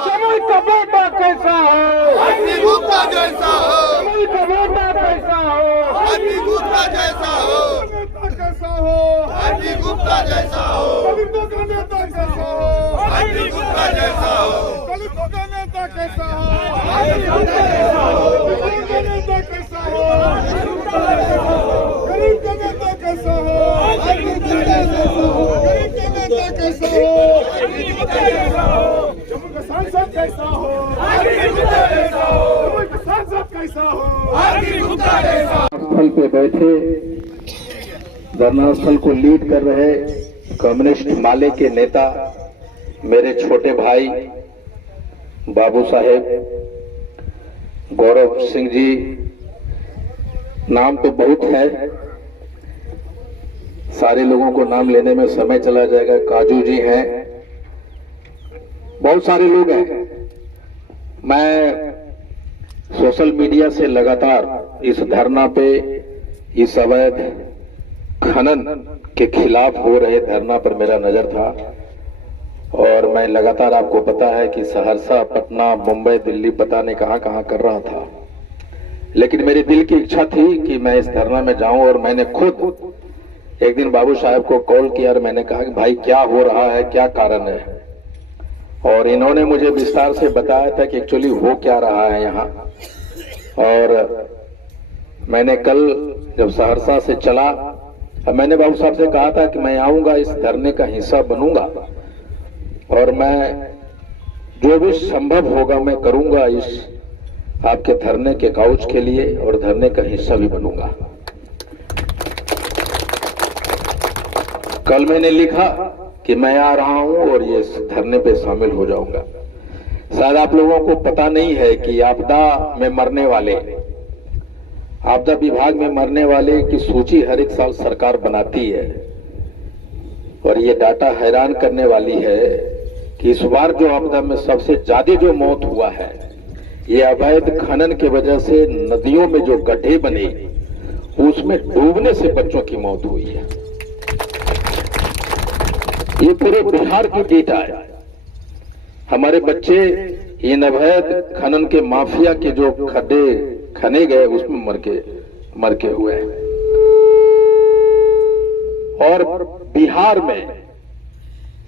समय का बेटा कैसा हो, आरती गुप्ता जैसा हो, समय का बेटा कैसा हो, आरती गुप्ता जैसा हो, नेता कैसा हो, आरती गुप्ता जैसा हो, दलितों का नेता कैसा हो, आरती गुप्ता जैसा हो, दलितों का नेता कैसा हो, आरती गुप्ता जैसा हो, गरीब का नेता कैसा हो, गरीब का नेता कैसा हो, आरती गुप्ता जैसा हो, गरीब का नेता कैसा हो, आरती गुप्ता जैसा हो, जम्मू का सांसद कैसा हो, आरती गुप्ता जैसा हो, जम्मू का सांसद कैसा हो, आरती गुप्ता जैसा हो। स्थल पे बैठे धरना स्थल को लीड कर रहे कम्युनिस्ट माले के नेता मेरे छोटे भाई बाबू साहेब गौरव सिंह जी, नाम तो बहुत है, सारे लोगों को नाम लेने में समय चला जाएगा। काजू जी हैं, बहुत सारे लोग हैं। मैं सोशल मीडिया से लगातार इस धरना पे, इस अवैध खनन के खिलाफ हो रहे धरना पर मेरा नजर था और मैं लगातार, आपको पता है कि सहरसा, पटना, मुंबई, दिल्ली, पता नहीं कहां कहां कर रहा था, लेकिन मेरी दिल की इच्छा थी कि मैं इस धरना में जाऊं। और मैंने खुद एक दिन बाबू साहब को कॉल किया और मैंने कहा कि भाई क्या हो रहा है, क्या कारण है, और इन्होंने मुझे विस्तार से बताया था कि एक्चुअली हो क्या रहा है यहाँ। और मैंने कल जब सहरसा से चला, मैंने बाबू साहब से कहा था कि मैं आऊंगा, इस धरने का हिस्सा बनूंगा और मैं जो भी संभव होगा मैं करूंगा इस आपके धरने के काउच के लिए, और धरने का हिस्सा भी बनूंगा। कल मैंने लिखा कि मैं आ रहा हूं और ये धरने पे शामिल हो जाऊंगा। शायद आप लोगों को पता नहीं है कि आपदा में मरने वाले, आपदा विभाग में मरने वाले की सूची हर एक साल सरकार बनाती है, और ये डाटा हैरान करने वाली है कि इस बार जो आपदा में सबसे ज्यादा जो मौत हुआ है, ये अवैध खनन की वजह से नदियों में जो गड्ढे बने उसमें डूबने से बच्चों की मौत हुई है। ये पूरे बिहार की डेटा है। हमारे बच्चे इन अवैध खनन के माफिया के जो खड्डे खने गए उसमें मर के हुए हैं। और बिहार में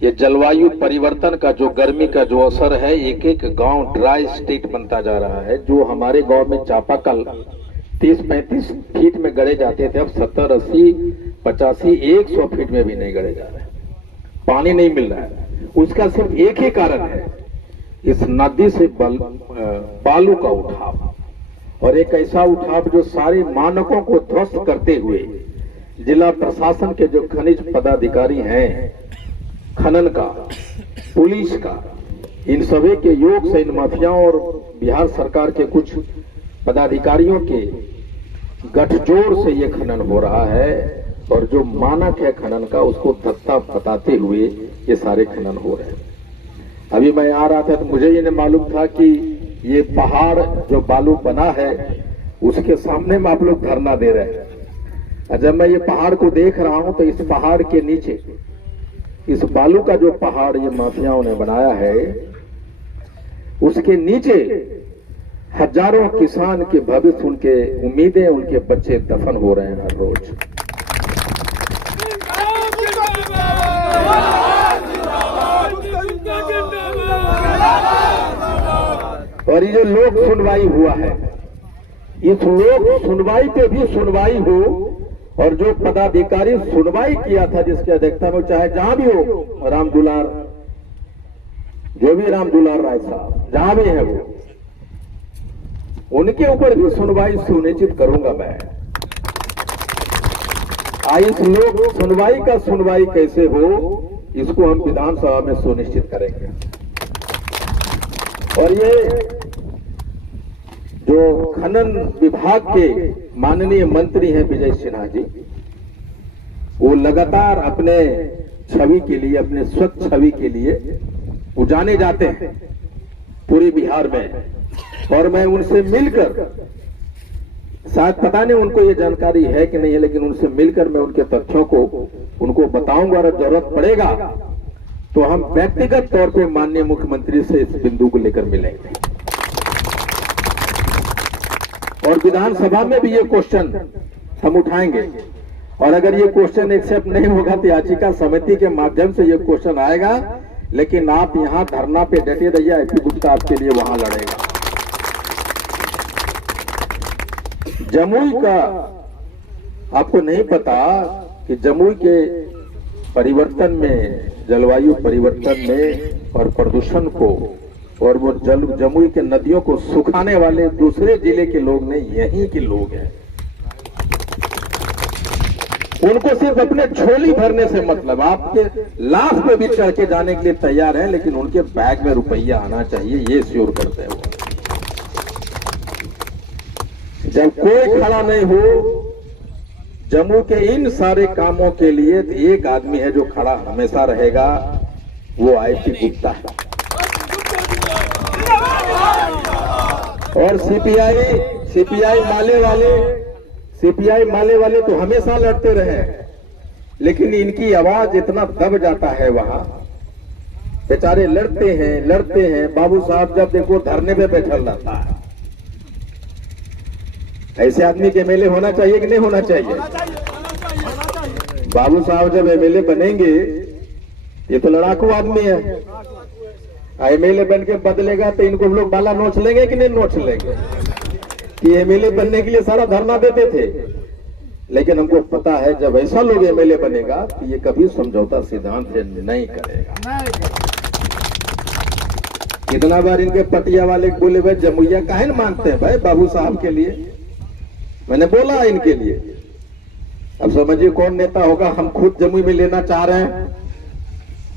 ये जलवायु परिवर्तन का जो गर्मी का जो असर है, एक एक गांव ड्राई स्टेट बनता जा रहा है। जो हमारे गांव में चापाकल 30-35 फीट में गड़े जाते थे, अब 70, 80, 85, 100 फीट में भी नहीं गड़े जा रहे, पानी नहीं मिल रहा है। उसका सिर्फ एक ही कारण है, इस नदी से बालू का उठाव, और एक ऐसा उठाव जो सारे मानकों को ध्वस्त करते हुए जिला प्रशासन के जो खनिज पदाधिकारी हैं, खनन का, पुलिस का, इन सभी के योग से इन माफियाओं और बिहार सरकार के कुछ पदाधिकारियों के गठजोड़ से ये खनन हो रहा है। और जो मानक है खनन का, उसको धत्ता बताते हुए ये सारे खनन हो रहे हैं। अभी मैं आ रहा था तो मुझे ये नहीं मालूम था कि ये पहाड़ जो बालू बना है उसके सामने में आप लोग धरना दे रहे हैं। जब मैं ये पहाड़ को देख रहा हूं तो इस पहाड़ के नीचे, इस बालू का जो पहाड़ ये माफियाओं ने बनाया है, उसके नीचे हजारों किसान के भविष्य, उनके उम्मीदें, उनके बच्चे दफन हो रहे हैं हर रोज। और ये जो लोक सुनवाई हुआ है, इस लोक सुनवाई पे भी सुनवाई हो, और जो पदाधिकारी सुनवाई किया था जिसकी अध्यक्षता में, चाहे जहां भी हो, राम दुलार, जो भी राम दुलार राय साहब जहां भी है, वो उनके ऊपर भी सुनवाई सुनिश्चित करूंगा मैं। इस लोक सुनवाई का सुनवाई कैसे हो, इसको हम विधानसभा में सुनिश्चित करेंगे। और ये जो खनन विभाग के माननीय मंत्री हैं विजय सिन्हा जी, वो लगातार अपने छवि के लिए, अपने स्वच्छ छवि के लिए वो जाने जाते हैं पूरे बिहार में। और मैं उनसे मिलकर, शायद पता नहीं उनको ये जानकारी है कि नहीं है, लेकिन उनसे मिलकर मैं उनके तथ्यों को उनको बताऊंगा, और जरूरत पड़ेगा तो हम व्यक्तिगत तौर पे माननीय मुख्यमंत्री से इस बिंदु को लेकर मिलेंगे और विधानसभा में भी ये क्वेश्चन हम उठाएंगे। और अगर ये क्वेश्चन एक्सेप्ट नहीं होगा तो याचिका समिति के माध्यम से ये क्वेश्चन आएगा, लेकिन आप यहाँ धरना पे डटे रहिए, आईपी गुप्ता आपके लिए वहां लड़ेगा। जमुई का आपको नहीं पता कि जमुई के परिवर्तन में, जलवायु परिवर्तन में और प्रदूषण को और वो जमुई के नदियों को सुखाने वाले दूसरे जिले के लोग नहीं, यहीं के लोग हैं। उनको सिर्फ अपने झोली भरने से मतलब, आपके लाश पे भी चढ़ के जाने के लिए तैयार है, लेकिन उनके बैग में रुपया आना चाहिए, ये श्योर करते हैं वो। जब कोई खड़ा नहीं हो जम्मू के इन सारे कामों के लिए, तो एक आदमी है जो खड़ा हमेशा रहेगा, वो आईपी गुप्ता है। और सीपीआई माले वाले तो हमेशा लड़ते रहे, लेकिन इनकी आवाज इतना दब जाता है, वहां बेचारे लड़ते हैं। बाबू साहब जब देखो धरने पे बैठल रहता है। ऐसे आदमी के एमएलए होना चाहिए कि नहीं होना चाहिए? बाबू साहब जब एमएलए बनेंगे, ये तो लड़ाकू आदमी है, एमएलए बन के बदलेगा तो इनको लोग बाला नोच लेंगे कि नहीं नोच लेंगे? कि एमएलए बनने के लिए सारा धरना देते थे, लेकिन हमको पता है जब ऐसा लोग एमएलए बनेगा तो ये कभी समझौता सिद्धांत से नहीं करेगा। कितना बार इनके पटिया वाले बोले भाई जमुइया काहे न मानते हैं भाई बाबू साहब के लिए, मैंने बोला इनके लिए। अब समझिए कौन नेता होगा, हम खुद जमुई में लेना चाह रहे हैं,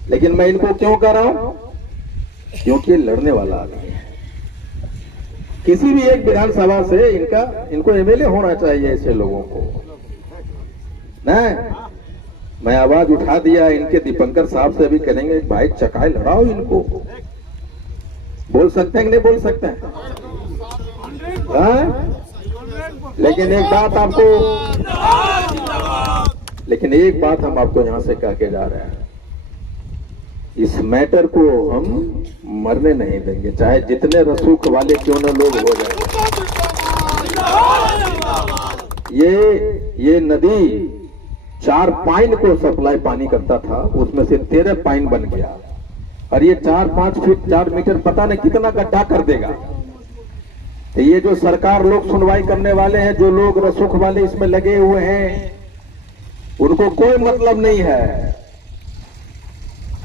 लेकिन मैं इनको क्यों कर रहा हूं? क्योंकि लड़ने वाला आदमी है। किसी भी एक विधानसभा से इनको एमएलए होना चाहिए ऐसे लोगों को। नहीं, मैं आवाज उठा दिया, इनके दीपंकर साहब से भी करेंगे भाई चकाई लड़ाओ इनको। बोल सकते हैं कि नहीं बोल सकते हैं? लेकिन एक बात हम आपको यहां से कह के जा रहे हैं, इस मैटर को हम मरने नहीं देंगे, चाहे जितने रसूख वाले क्यों न लोग हो जाए। ये नदी 4 पाइन को सप्लाई पानी करता था, उसमें से 13 पाइन बन गया, और ये 4-5 फीट 4 मीटर पता नहीं कितना गड्ढा कर देगा। तो ये जो सरकार लोग सुनवाई करने वाले हैं, जो लोग रसूख वाले इसमें लगे हुए हैं, उनको कोई मतलब नहीं है।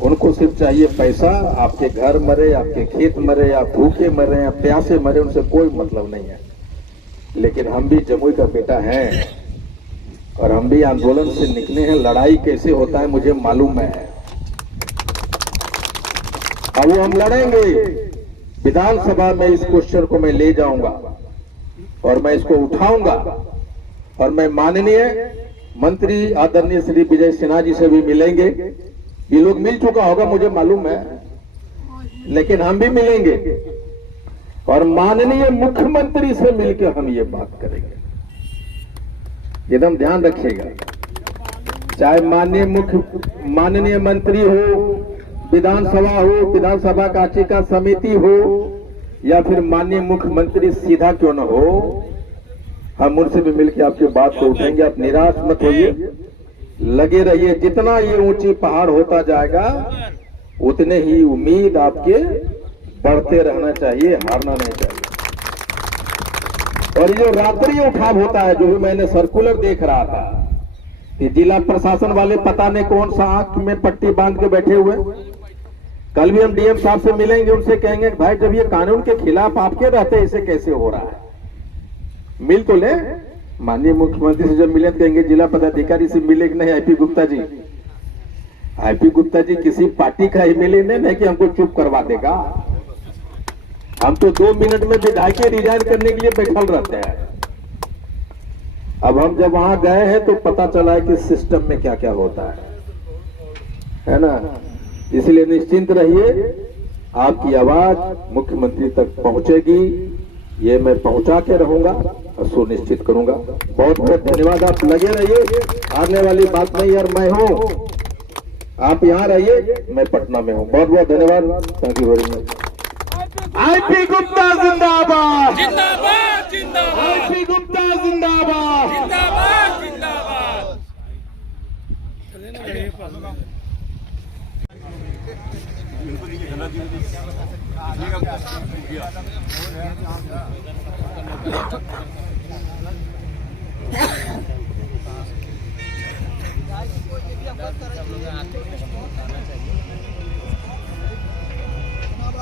उनको सिर्फ चाहिए पैसा, आपके घर मरे, आपके खेत मरे, आप भूखे मरे, आप प्यासे मरे, उनसे कोई मतलब नहीं है। लेकिन हम भी जमुई का बेटा हैं और हम भी आंदोलन से निकले हैं। लड़ाई कैसे होता है मुझे मालूम है, अब वो हम लड़ेंगे। विधानसभा में इस क्वेश्चन को मैं ले जाऊंगा और मैं इसको उठाऊंगा, और मैं माननीय मंत्री आदरणीय श्री विजय सिन्हा जी से भी मिलेंगे। ये लोग मिल चुका होगा मुझे मालूम है, लेकिन हम भी मिलेंगे और माननीय मुख्यमंत्री से मिलकर हम ये बात करेंगे। एकदम ध्यान रखिएगा, चाहे माननीय मंत्री हो, विधानसभा हो, विधानसभा याचिका समिति हो, या फिर माननीय मुख्यमंत्री सीधा क्यों न हो, हम उनसे भी मिलकर आपकी बात को उठाएंगे। आप निराश मत होइए, लगे रहिए। जितना ये ऊंची पहाड़ होता जाएगा उतने ही उम्मीद आपके बढ़ते रहना चाहिए, हारना नहीं चाहिए। और ये जो रात्रि उठाव होता है, जो भी मैंने सर्कुलर देख रहा था, ये जिला प्रशासन वाले पता नहीं कौन सा आंख में पट्टी बांध के बैठे हुए। कल भी हम डीएम साहब से मिलेंगे, उनसे कहेंगे भाई जब ये कानून के खिलाफ आपके रहते इसे कैसे हो रहा है, मिल तो ले। माननीय मुख्यमंत्री से जब मिले तो कहेंगे जिला पदाधिकारी से मिले कि नहीं आईपी गुप्ता जी। आईपी गुप्ता जी किसी पार्टी का एमएलए नहीं कि हमको चुप करवा देगा। हम तो 2 मिनट में विधायक रिजाइन करने के लिए बैठल रहते हैं। अब हम जब वहां गए हैं तो पता चला है कि सिस्टम में क्या क्या होता है ना। इसलिए निश्चिंत रहिए, आपकी आवाज मुख्यमंत्री तक पहुंचेगी, ये मैं पहुंचा के रहूंगा और सुनिश्चित करूंगा। बहुत बहुत धन्यवाद, आप लगे रहिए, हारने वाली बात नहीं। और मैं हूं आप यहाँ रहिए, मैं पटना में हूँ। बहुत बहुत धन्यवाद। Thank you very much. IP Gupta जिंदाबाद, जिंदाबाद जिंदाबाद आईपी गुप्ता जिंदाबाद। जिंदाबाद जिंदाबाद।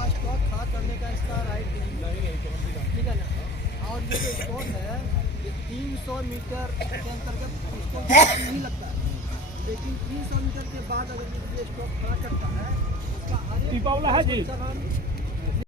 स्टॉक खड़ा करने का इसका राइट नहीं है, ठीक है ना। और ये जो स्टॉक है ये 300 मीटर के अंतर्गत इसको नहीं लगता है, लेकिन 300 मीटर के बाद अगर ये स्टॉक खड़ा करता है उसका हर एक